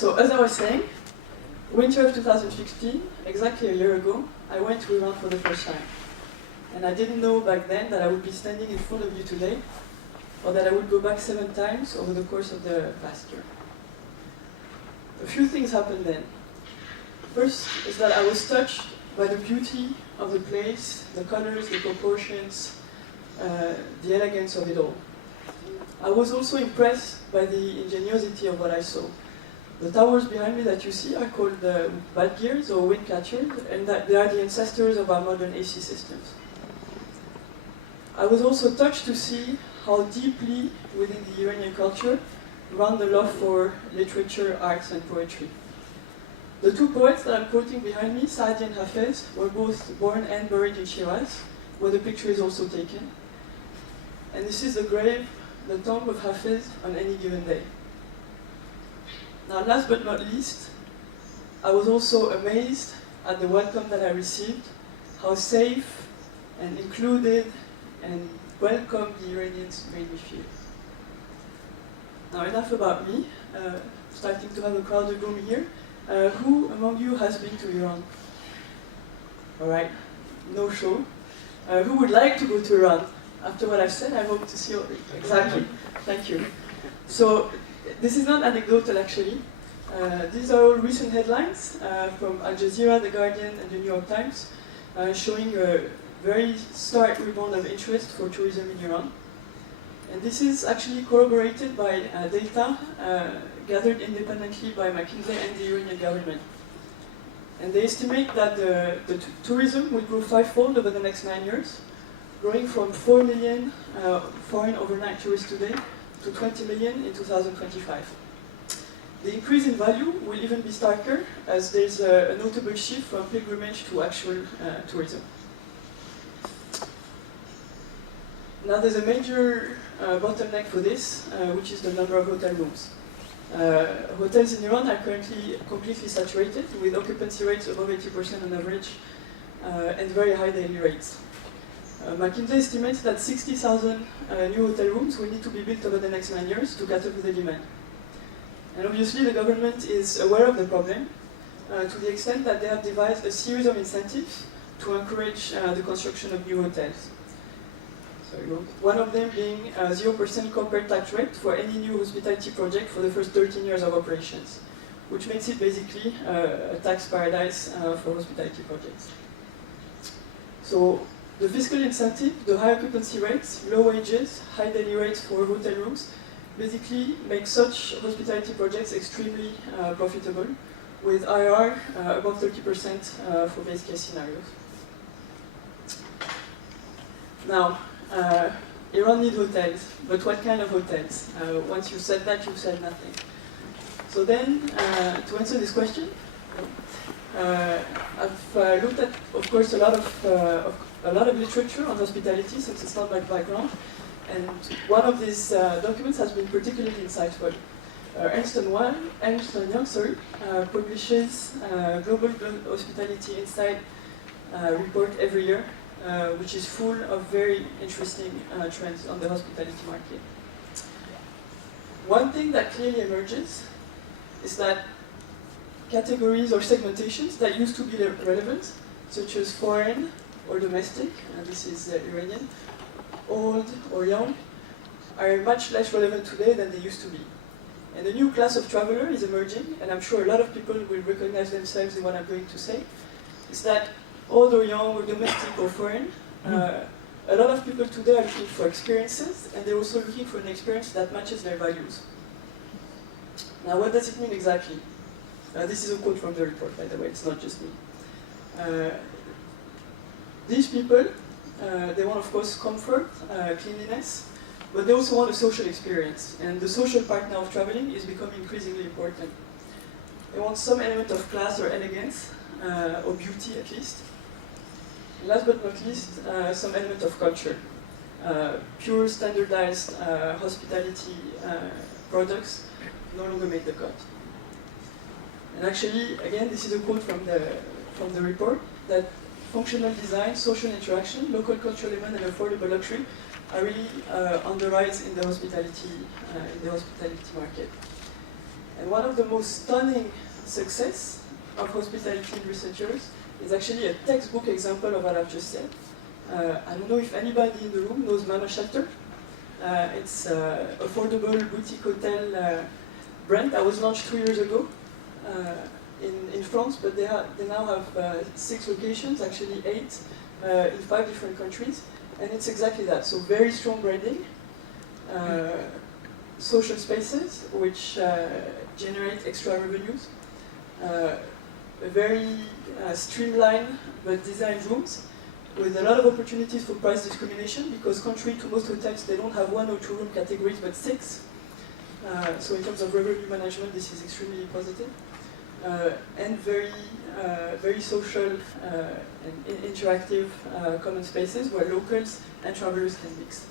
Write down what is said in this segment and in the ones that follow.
So as I was saying, winter of 2015, exactly a year ago, I went to Iran for the first time. And I didn't know back then that I would be standing in front of you today, or that I would go back 7 times over the course of the past year. A few things happened then. First is that I was touched by the beauty of the place, the colors, the proportions, the elegance of it all. I was also impressed by the ingenuity of what I saw. The towers behind me that you see are called bad gears or wind catchers, and that they are the ancestors of our modern AC systems. I was also touched to see how deeply within the Iranian culture ran the love for literature, arts, and poetry. The 2 poets that I'm quoting behind me, Saadi and Hafez, were both born and buried in Shiraz, where the picture is also taken. And this is the grave, the tomb of Hafez on any given day. Now, last but not least, I was also amazed at the welcome that I received, how safe and included and welcome the Iranians made me feel. Now, enough about me. Starting to have a crowded room here. Who among you has been to Iran? All right, no show. Who would like to go to Iran? After what I've said, I hope to see you. Exactly. Thank you. So, this is not anecdotal actually. These are all recent headlines from Al Jazeera, The Guardian, and the New York Times, showing a very stark rebound of interest for tourism in Iran. And this is actually corroborated by data gathered independently by McKinsey and the Iranian government. And they estimate that the tourism will grow 5-fold over the next 9 years, growing from 4 million foreign overnight tourists today to 20 million in 2025. The increase in value will even be starker, as there's a notable shift from pilgrimage to actual tourism. Now there's a major bottleneck for this, which is the number of hotel rooms. Hotels in Iran are currently completely saturated, with occupancy rates above 80% on average, and very high daily rates. McKinsey estimates that 60,000 new hotel rooms will need to be built over the next 9 years to cater to the demand. And obviously the government is aware of the problem, to the extent that they have devised a series of incentives to encourage the construction of new hotels. One of them being a 0% corporate tax rate for any new hospitality project for the first 13 years of operations, which makes it basically a tax paradise for hospitality projects. So the fiscal incentive, the high occupancy rates, low wages, high daily rates for hotel rooms, basically make such hospitality projects extremely profitable, with IRR above 30% for base case scenarios. Now, Iran needs hotels, but what kind of hotels? Once you've said that, you've said nothing. So then, to answer this question, I've looked at, of course, a lot of literature on hospitality, since it's not my background, and one of these documents has been particularly insightful. Ernst & Young publishes Global Hospitality INSEAD report every year, which is full of very interesting trends on the hospitality market. One thing that clearly emerges is that categories or segmentations that used to be relevant, such as foreign or domestic, and this is Iranian, old or young, are much less relevant today than they used to be. And a new class of traveler is emerging, and I'm sure a lot of people will recognize themselves in what I'm going to say, is that old or young or domestic or foreign, a lot of people today are looking for experiences, and they're also looking for an experience that matches their values. Now, what does it mean exactly? This is a quote from the report, by the way, it's not just me. These people, they want, of course, comfort, cleanliness, but they also want a social experience, and the social part now of traveling is becoming increasingly important. They want some element of class or elegance, or beauty at least. And last but not least, some element of culture. Pure standardized hospitality products no longer make the cut. And actually, again, this is a quote from the report, that functional design, social interaction, local cultural element, and affordable luxury are really on the rise in the hospitality market. And one of the most stunning success of hospitality researchers is actually a textbook example of what I've just said. I don't know if anybody in the room knows Mama Shelter. It's an affordable boutique hotel brand that was launched 2 years ago in France, but they now have 6 locations, actually 8, in 5 different countries. And it's exactly that. So very strong branding, social spaces which generate extra revenues, a very streamlined but designed rooms with a lot of opportunities for price discrimination, because contrary to most hotels, they don't have 1 or 2 room categories but 6. So in terms of revenue management, this is extremely positive. And very social and interactive common spaces where locals and travelers can mix.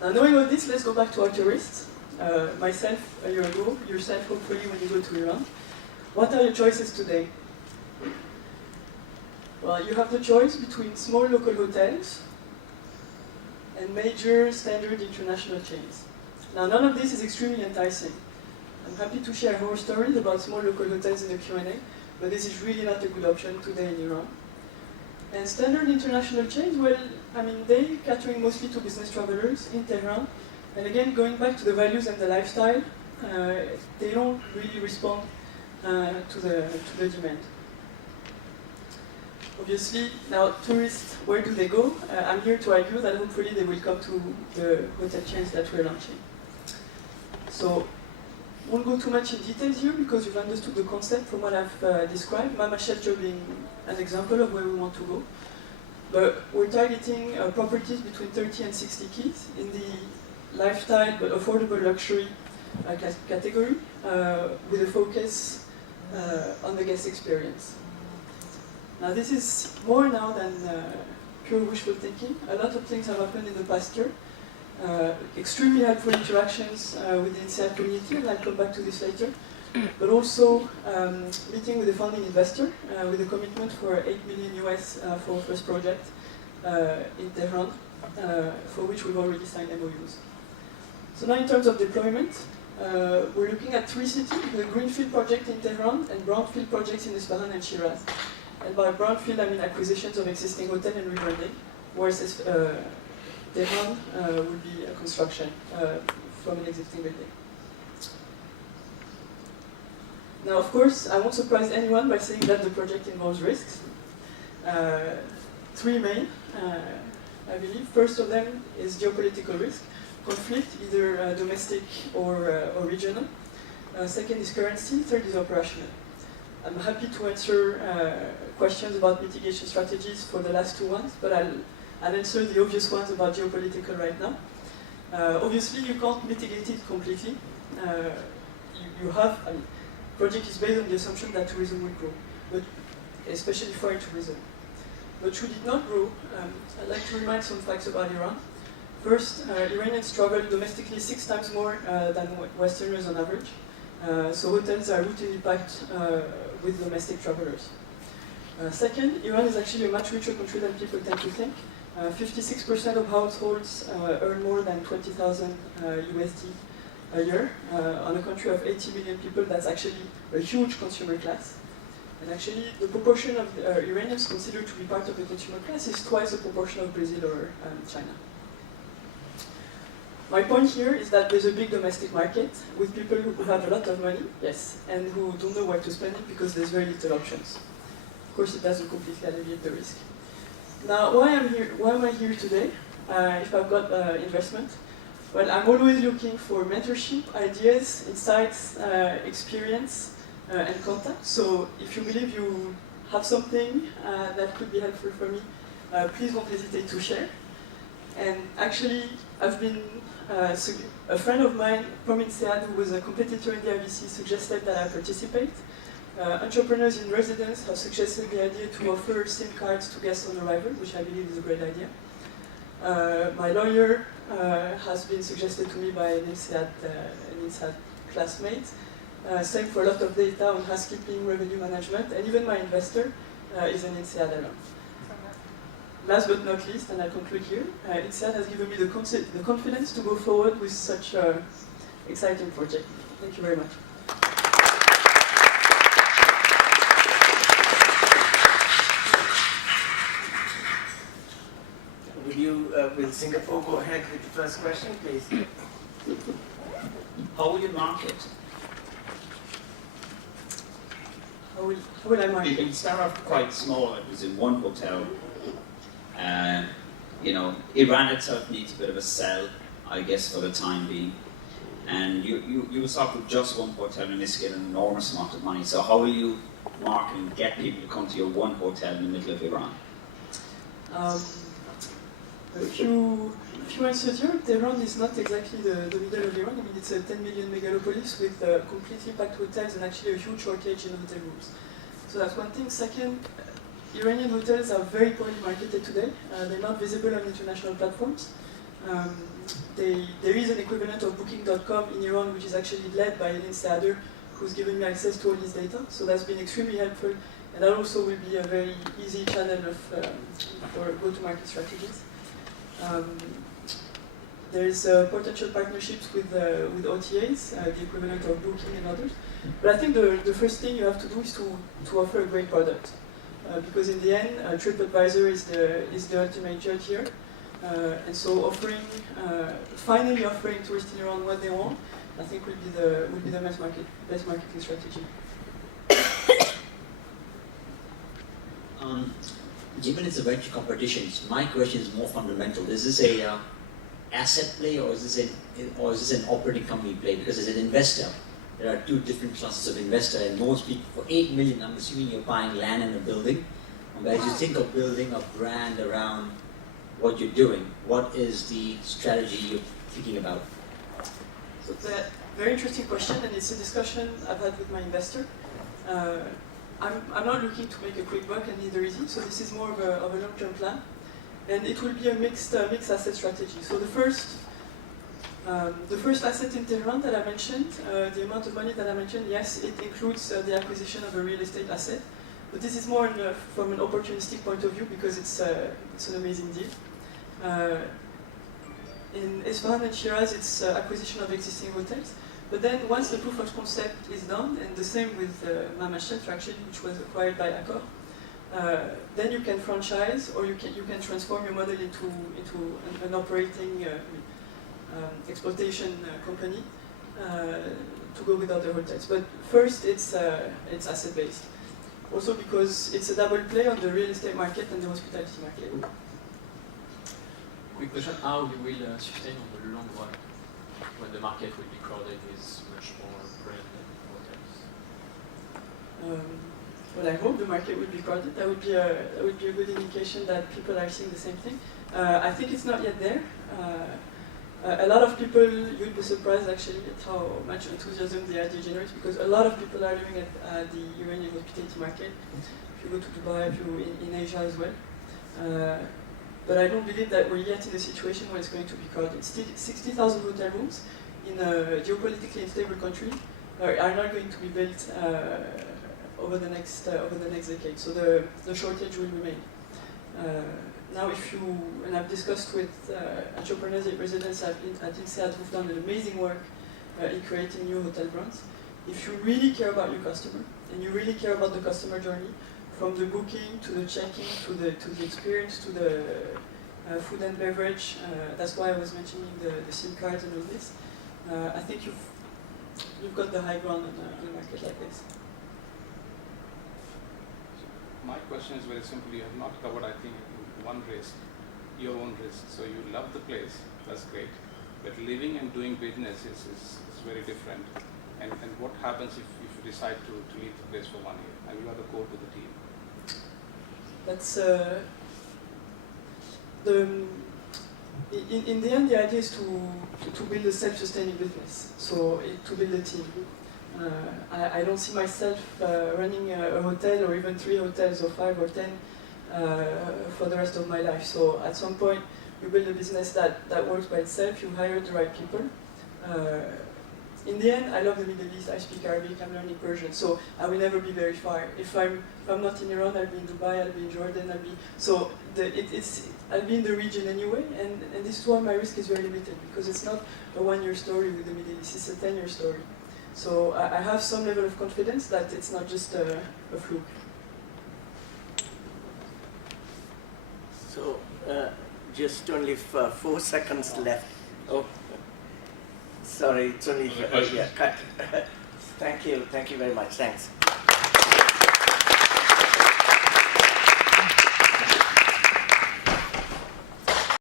Now, knowing all this, let's go back to our tourists. Myself a year ago, yourself hopefully when you go to Iran. What are your choices today? Well, you have the choice between small local hotels and major standard international chains. Now, none of this is extremely enticing. I'm happy to share horror stories about small local hotels in the Q&A, but this is really not a good option today in Iran. And standard international chains, well, I mean, they're catering mostly to business travelers in Tehran. And again, going back to the values and the lifestyle, they don't really respond to the demand. Obviously, now tourists, where do they go? I'm here to argue that hopefully they will come to the hotel chains that we're launching. So, won't go too much in details here because you've understood the concept from what I've described, Mama Shelter being an example of where we want to go. But we're targeting properties between 30 and 60 keys in the lifestyle but affordable luxury category with a focus on the guest experience. Now this is more now than pure wishful thinking. A lot of things have happened in the past year. Extremely helpful interactions with the INSEAD community, and I'll come back to this later. But also meeting with the founding investor with a commitment for $8 million US for first project in Tehran, for which we've already signed MOUs. So now in terms of deployment, we're looking at 3 cities, the Greenfield project in Tehran and Brownfield projects in Isfahan and Shiraz. And by brownfield, I mean acquisitions of existing hotel and rebranding, whereas Tehran would be a construction from an existing building. Now, of course, I won't surprise anyone by saying that the project involves risks. 3 main, I believe. First of them is geopolitical risk, conflict, either domestic or regional. Second is currency. Third is operational. I'm happy to answer questions about mitigation strategies for the last 2 ones, but I'll answer the obvious ones about geopolitical right now. Obviously, you can't mitigate it completely. You have, I mean, project is based on the assumption that tourism will grow, but especially foreign tourism. But should it not grow, I'd like to remind some facts about Iran. First, Iranians travel domestically 6 times more than Westerners on average. So hotels are routinely packed with domestic travelers. Second, Iran is actually a much richer country than people tend to think. 56% of households earn more than 20,000 USD a year. On a country of 80 million people, that's actually a huge consumer class. And actually, the proportion of Iranians considered to be part of the consumer class is twice the proportion of Brazil or China. My point here is that there's a big domestic market with people who have a lot of money, yes, and who don't know where to spend it because there's very little options. Of course, it doesn't completely alleviate the risk. Now, why am I here today, if I've got investment? Well, I'm always looking for mentorship, ideas, insights, experience, and contact. So if you believe you have something that could be helpful for me, please don't hesitate to share. And actually, I've been, a friend of mine from INSEAD, who was a competitor in the IBC, suggested that I participate. Entrepreneurs in residence have suggested the idea to offer SIM cards to guests on arrival, which I believe is a great idea. My lawyer has been suggested to me by an INSEAD classmate. Same for a lot of data on housekeeping, revenue management, and even my investor is an INSEAD alum. Last but not least, and I'll conclude here, INSEAD has given me the confidence to go forward with such an exciting project. Thank you very much. Will Singapore go ahead with the first question, please? How will you market? How will I market? You can start off quite small. It was in one hotel. You know, Iran itself needs a bit of a sell, I guess, for the time being. And you will start with just one hotel and this get an enormous amount of money. So how will you market and get people to come to your one hotel in the middle of Iran? If you answer Europe, Tehran is not exactly the middle of Iran. I mean, it's a 10 million megalopolis with completely packed hotels and actually a huge shortage in hotel rooms. So that's one thing. Second, Iranian hotels are very poorly marketed today. They're not visible on international platforms. There is an equivalent of Booking.com in Iran, which is actually led by INSEAD, who's given me access to all this data. So that's been extremely helpful, and that also will be a very easy channel for go-to-market strategies. There's potential partnerships with OTAs, the equivalent of Booking and others. But I think the first thing you have to do is to offer a great product. Because in the end, TripAdvisor is the ultimate judge here. And so finally offering tourists in Iran what they want, I think will be the best marketing strategy. Given it's a venture competition, my question is more fundamental. Is this a asset play or is this an operating company play? Because as an investor, there are two different classes of investor, and most people, for 8 million, I'm assuming you're buying land and a building. But as you think of building a brand around what you're doing, what is the strategy you're thinking about? So it's a very interesting question, and it's a discussion I've had with my investor. I'm not looking to make a quick buck, and neither is he, so this is more of a long-term plan. And it will be a mixed asset strategy. So the first asset in Tehran that I mentioned, the amount of money that I mentioned, yes, it includes the acquisition of a real estate asset. But this is more from an opportunistic point of view because it's an amazing deal. In Isfahan and Shiraz, it's acquisition of existing hotels. But then once the proof of concept is done, and the same with Mamashef actually, which was acquired by Accor, then you can franchise or you can transform your model into an operating exploitation company to go with other hotels. But first, it's asset-based. Also because it's a double play on the real estate market and the hospitality market. Quick question, how you will sustain on the long run when the market will be crowded with much more brand and hotels? Well, I hope the market will be crowded. That would be a good indication that people are seeing the same thing. I think it's not yet there. A lot of people, you'd be surprised actually at how much enthusiasm the idea generates, because a lot of people are looking at the Iranian hospitality market. If you go to Dubai, if you're in Asia as well. But I don't believe that we're yet in a situation where it's going to be crowded. Still, 60,000 hotel rooms in a geopolitically unstable country are not going to be built over the next decade. So the shortage will remain. Now, and I've discussed with entrepreneurs and residents at INSEAD who've done amazing work in creating new hotel brands. If you really care about your customer and you really care about the customer journey, from the booking to the check-in to the experience to the food and beverage, that's why I was mentioning the SIM cards and all this. I think you've got the high ground on a market like this. My question is very simple. You have not covered, I think, one risk, your own risk. So you love the place, that's great. But living and doing business is very different. And what happens if you decide to leave the place for 1 year and you are the core to the team? That's in the end, the idea is to build a self-sustaining business. So to build a team. I don't see myself running a hotel or even 3 hotels or 5 or 10 for the rest of my life. So at some point, you build a business that works by itself. You hire the right people. In the end, I love the Middle East. I speak Arabic. I'm learning Persian, so I will never be very far. If I'm not in Iran, I'll be in Dubai. I'll be in Jordan. I'll be in the region anyway. And this is why my risk is very limited, because it's not a 1-year story with the Middle East. It's a 10-year story. So I have some level of confidence that it's not just a fluke. So, just only 4 seconds left. Oh, sorry, it's only Other questions? yeah, cut. Thank you very much. Thanks.